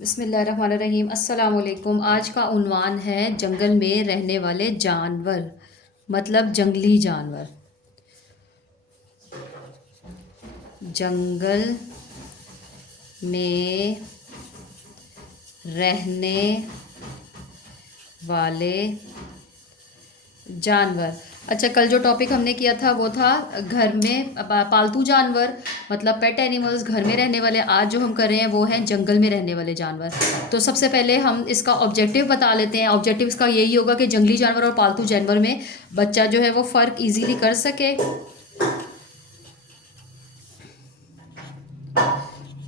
बिस्मिल्लाहिर्रहमानिर्रहीम। अस्सलाम वालेकुम। आज का उन्वान है जंगल में रहने वाले जानवर, मतलब जंगली जानवर। जंगल में रहने वाले जानवर। अच्छा, कल जो टॉपिक हमने किया था वो था घर में पालतू जानवर, मतलब पेट एनिमल्स, घर में रहने वाले। आज जो हम कर रहे हैं वो है जंगल में रहने वाले जानवर। तो सबसे पहले हम इसका ऑब्जेक्टिव बता लेते हैं। ऑब्जेक्टिव इसका यही होगा कि जंगली जानवर और पालतू जानवर में बच्चा जो है वो फ़र्क इजीली कर सके।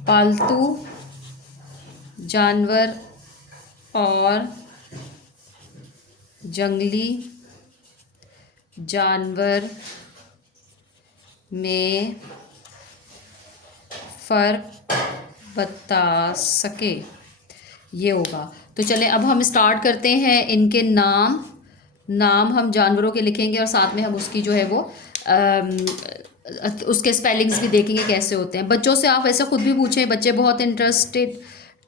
पालतू जानवर और जंगली जानवर में फ़र्क बता सके, ये होगा। तो चलें अब हम स्टार्ट करते हैं। इनके नाम हम जानवरों के लिखेंगे और साथ में हम उसकी जो है वो उसके स्पेलिंग्स भी देखेंगे कैसे होते हैं। बच्चों से आप वैसे खुद भी पूछें, बच्चे बहुत इंटरेस्टेड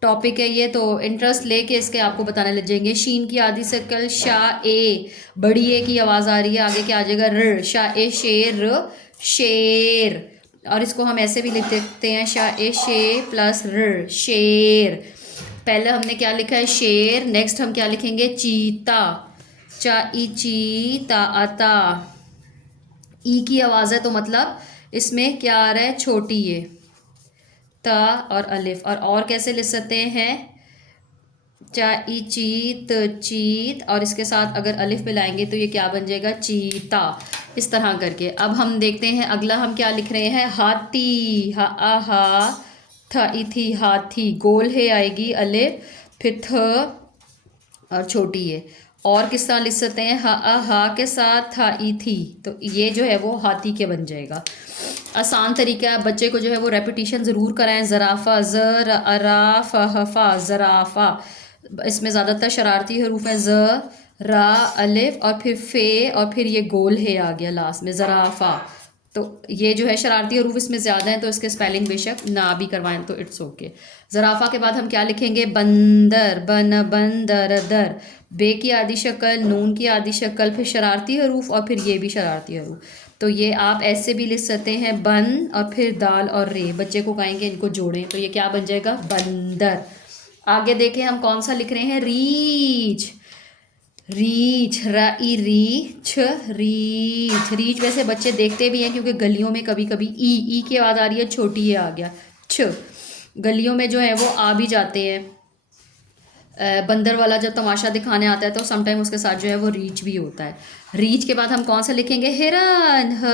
टॉपिक है ये, तो इंटरेस्ट लेके इसके आपको बताने लग जाएंगे। शीन की आदि शक्ल शाह ए, बड़ी ए की आवाज़ आ रही है, आगे क्या आ जाएगा र, शाह ए शेर, शेर। और इसको हम ऐसे भी लिख देते हैं शाह ए शे प्लस र, शेर। पहले हमने क्या लिखा है शेर, नेक्स्ट हम क्या लिखेंगे चीता, चा ई चीता आता। ई की आवाज़ है तो मतलब इसमें क्या आ रहा है छोटी ये, ता और अलिफ। और कैसे लिख सकते हैं चा ई चीत, चीत, और इसके साथ अगर अलिफ मिलाएंगे तो ये क्या बन जाएगा चीता। इस तरह करके अब हम देखते हैं अगला हम क्या लिख रहे हैं। हाथी, हा आ हा थ ई थी, हाथी। गोल है आएगी अलिफ, फिर थ और छोटी है। और किस तरह लिख सकते हैं हा आ हा के साथ था ई थी, तो ये जो है वो हाथी के बन जाएगा। आसान तरीका है, बच्चे को जो है वो रेपिटेशन ज़रूर कराएं। ज़राफ़ा, ज़र अराफ़ा हफ़ा, ज़राफ़ा। इसमें ज़्यादातर शरारती हरूफ हैं, ज़ रा अलिफ और फिर फ़े और फिर ये गोल है आ गया लास्ट में ज़राफ़ा। तो ये जो है शरारती हरूफ इसमें ज़्यादा हैं तो इसके स्पेलिंग बेशक ना भी करवाएं तो इट्स ओके। ज़राफ़ा के बाद हम क्या लिखेंगे बंदर, बन बंदर दर। बे की आदि शक्ल, नून की आदि शक्ल, फिर शरारती हरूफ और फिर ये भी शरारती हरूफ। तो ये आप ऐसे भी लिख सकते हैं बन और फिर दाल और रे। बच्चे को कहेंगे इनको जोड़ें तो ये क्या बन जाएगा बंदर। आगे देखें हम कौन सा लिख रहे हैं रीछ, रीछ री रीछ, रीछ। रीछ वैसे बच्चे देखते भी हैं क्योंकि गलियों में कभी कभी ई की आवाज़ आ रही है, छोटी ये आ गया छ, गलियों में जो है वो आ भी जाते हैं। बंदर वाला जब तमाशा दिखाने आता है तो समटाइम उसके साथ जो है वो रीच भी होता है। रीच के बाद हम कौन सा लिखेंगे हिरन, ह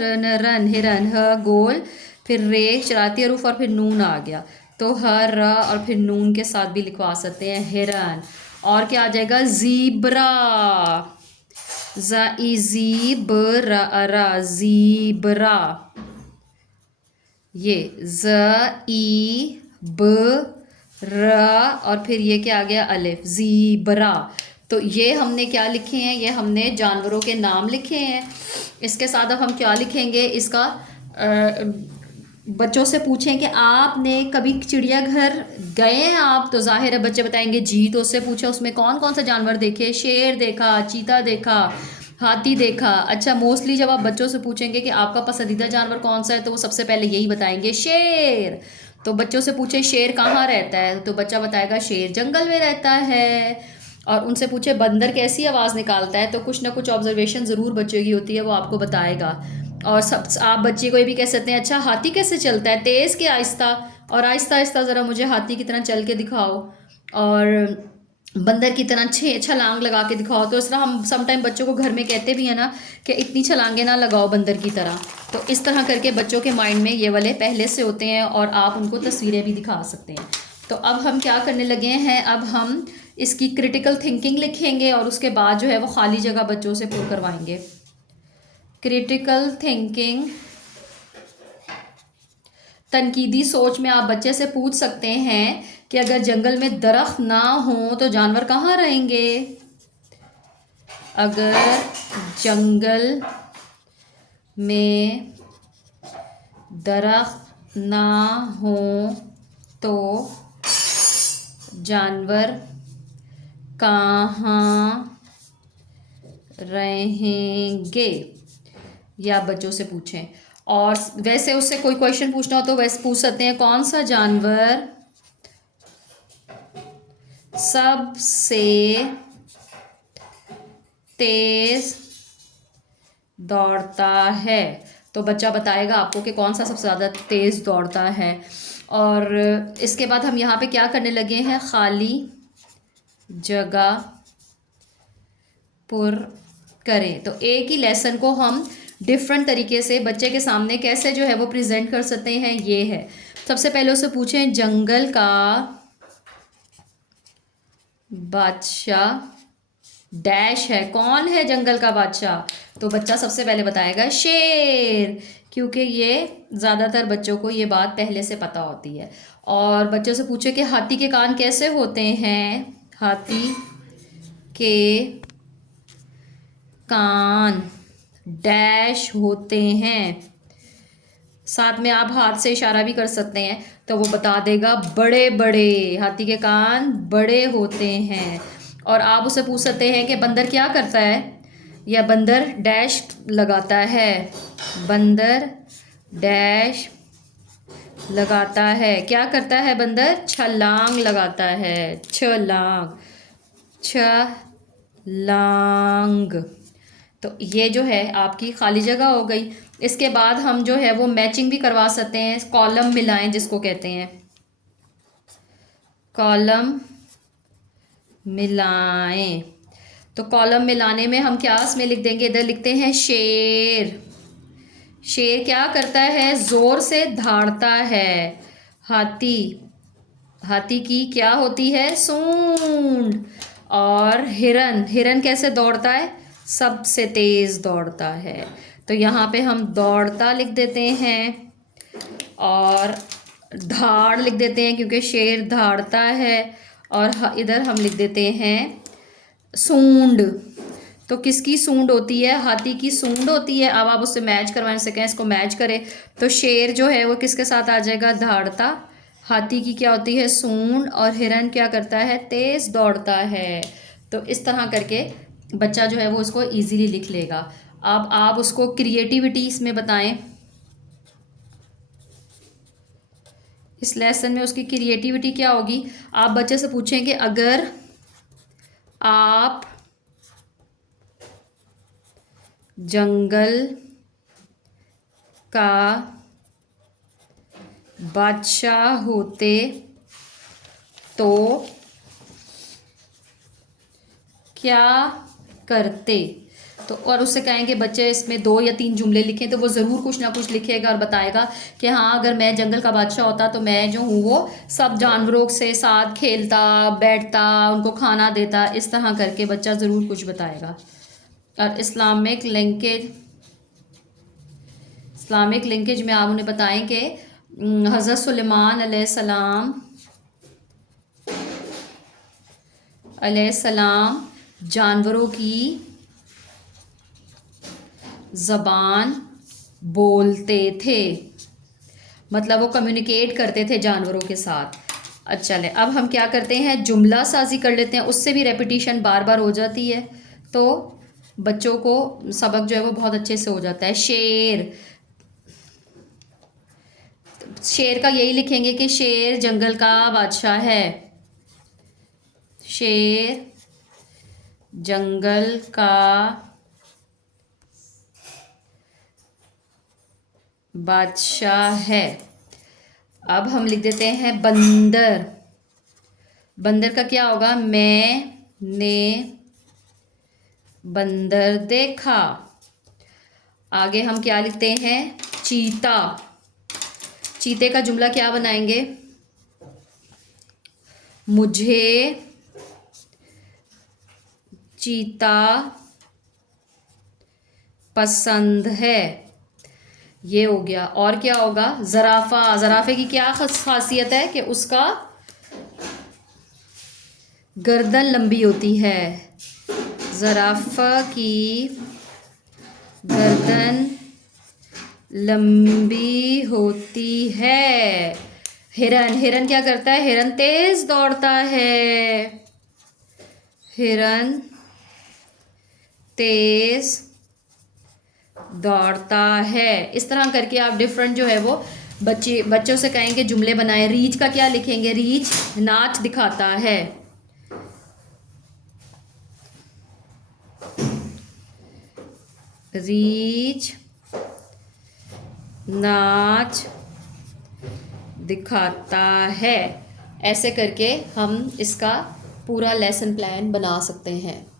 रन रन, हिरन। ह गोल, फिर रे शरारती हरूफ और फिर नून आ गया, तो ह र और फिर नून के साथ भी लिखवा सकते हैं हिरन। और क्या आ जाएगा ज़ीब्रा, ज़ा ई ज़ी ब रा, ज़ीब्रा। ये ज़ ई ब र और फिर ये क्या आ गया अलिफ, ज़ीब्रा। तो ये हमने क्या लिखे हैं, ये हमने जानवरों के नाम लिखे हैं। इसके साथ अब हम क्या लिखेंगे इसका बच्चों से पूछें कि आपने कभी चिड़ियाघर गए हैं आप, तो जाहिर है बच्चे बताएंगे जी। तो उससे पूछा उसमें कौन कौन सा जानवर देखे, शेर देखा, चीता देखा, हाथी देखा। अच्छा, मोस्टली जब आप बच्चों से पूछेंगे कि आपका पसंदीदा जानवर कौन सा है तो वो सबसे पहले यही बताएंगे शेर। तो बच्चों से पूछे शेर कहाँ रहता है तो बच्चा बताएगा शेर जंगल में रहता है। और उनसे पूछे बंदर कैसी आवाज़ निकालता है तो कुछ ना कुछ ऑब्जर्वेशन ज़रूर बच्चे की होती है, वो आपको बताएगा। और सब आप बच्चे को ये भी कह सकते हैं अच्छा हाथी कैसे चलता है, तेज़ के आहिस्ता, और आहिस्ता आहिस्ता ज़रा मुझे हाथी की तरह चल के दिखाओ, और बंदर की तरह छलांग लगा के दिखाओ। तो इस तरह हम समटाइम बच्चों को घर में कहते भी हैं ना कि इतनी छलांगे ना लगाओ बंदर की तरह। तो इस तरह करके बच्चों के माइंड में ये वाले पहले से होते हैं और आप उनको तस्वीरें भी दिखा सकते हैं। तो अब हम क्या करने लगे हैं, अब हम इसकी क्रिटिकल थिंकिंग लिखेंगे और उसके बाद जो है वो खाली जगह बच्चों से पुर करवाएंगे। क्रिटिकल थिंकिंग, तनकीदी सोच में आप बच्चे से पूछ सकते हैं कि अगर जंगल में दरख्त ना हो तो जानवर कहाँ रहेंगे। अगर जंगल में दरख्त ना हो तो जानवर कहाँ रहेंगे, या बच्चों से पूछें। और वैसे उससे कोई क्वेश्चन पूछना हो तो वैसे पूछ सकते हैं, कौन सा जानवर सबसे तेज दौड़ता है। तो बच्चा बताएगा आपको कि कौन सा सबसे ज़्यादा तेज़ दौड़ता है। और इसके बाद हम यहाँ पे क्या करने लगे हैं, खाली जगह पुर करें। तो एक ही लेसन को हम डिफरेंट तरीके से बच्चे के सामने कैसे जो है वो प्रेजेंट कर सकते हैं, ये है। सबसे पहले उससे पूछें, जंगल का बादशाह डैश है। कौन है जंगल का बादशाह? तो बच्चा सबसे पहले बताएगा शेर, क्योंकि ये ज़्यादातर बच्चों को ये बात पहले से पता होती है। और बच्चों से पूछे कि हाथी के कान कैसे होते हैं। हाथी के कान डैश होते हैं। साथ में आप हाथ से इशारा भी कर सकते हैं, तो वो बता देगा बड़े बड़े, हाथी के कान बड़े होते हैं। और आप उससे पूछ सकते हैं कि बंदर क्या करता है, या बंदर डैश लगाता है। बंदर डैश लगाता है, क्या करता है बंदर? छलांग लगाता है, छलांग, छलांग। तो ये जो है आपकी खाली जगह हो गई। इसके बाद हम जो है वो मैचिंग भी करवा सकते हैं, कॉलम मिलाएं जिसको कहते हैं, कॉलम मिलाएं। तो कॉलम मिलाने में हम क्या इसमें लिख देंगे, इधर लिखते हैं शेर। शेर क्या करता है? जोर से धाड़ता है। हाथी, हाथी की क्या होती है? सूंड। और हिरन, हिरन कैसे दौड़ता है? सबसे तेज दौड़ता है। तो यहाँ पे हम दौड़ता लिख देते हैं और धाड़ लिख देते हैं, क्योंकि शेर धाड़ता है। और इधर हम लिख देते हैं सूंड। तो किसकी सूंड होती है? हाथी की सूंड होती है। अब आप उससे मैच करवाने से कहें, इसको मैच करें, तो शेर जो है वो किसके साथ आ जाएगा? धाड़ता। हाथी की क्या होती है? सूंड। और हिरन क्या करता है? तेज दौड़ता है। तो इस तरह करके बच्चा जो है वो उसको इजीली लिख लेगा। अब आप उसको क्रिएटिविटी इसमें बताएं, इस लेसन में उसकी क्रिएटिविटी क्या होगी। आप बच्चे से पूछें कि अगर आप जंगल का बादशाह होते तो क्या करते। तो और उससे कहेंगे बच्चे इसमें 2 या 3 जुमले लिखें, तो वो ज़रूर कुछ ना कुछ लिखेगा और बताएगा कि हाँ, अगर मैं जंगल का बादशाह होता तो मैं जो हूँ वो सब जानवरों से साथ खेलता, बैठता, उनको खाना देता। इस तरह करके बच्चा ज़रूर कुछ बताएगा। और इस्लामिक लिंकेज में आप उन्हें बताएं कि हज़रत सुलेमान अलैहिस्सलाम जानवरों की ज़बान बोलते थे, मतलब वो कम्युनिकेट करते थे जानवरों के साथ। अच्छा, चले अब हम क्या करते हैं, जुमला साजी कर लेते हैं। उससे भी रेपिटिशन बार बार हो जाती है, तो बच्चों को सबक जो है वो बहुत अच्छे से हो जाता है। शेर, शेर का यही लिखेंगे कि शेर जंगल का बादशाह है। शेर जंगल का बादशाह है। अब हम लिख देते हैं बंदर। बंदर का क्या होगा? मैंने बंदर देखा। आगे हम क्या लिखते हैं? चीता। चीते का जुमला क्या बनाएंगे? मुझे चीता पसंद है। ये हो गया। और क्या होगा? ज़राफ़ा। ज़राफ़े की क्या खासियत है कि उसका गर्दन लंबी होती है। ज़राफ़ा की गर्दन लंबी होती है। हिरन, हिरन क्या करता है? हिरन तेज दौड़ता है। हिरन तेज दौड़ता है। इस तरह करके आप डिफरेंट जो है वो बच्चों से कहेंगे जुमले बनाए। रीछ का क्या लिखेंगे? रीछ नाच दिखाता है। रीछ नाच दिखाता है। ऐसे करके हम इसका पूरा लेसन प्लान बना सकते हैं।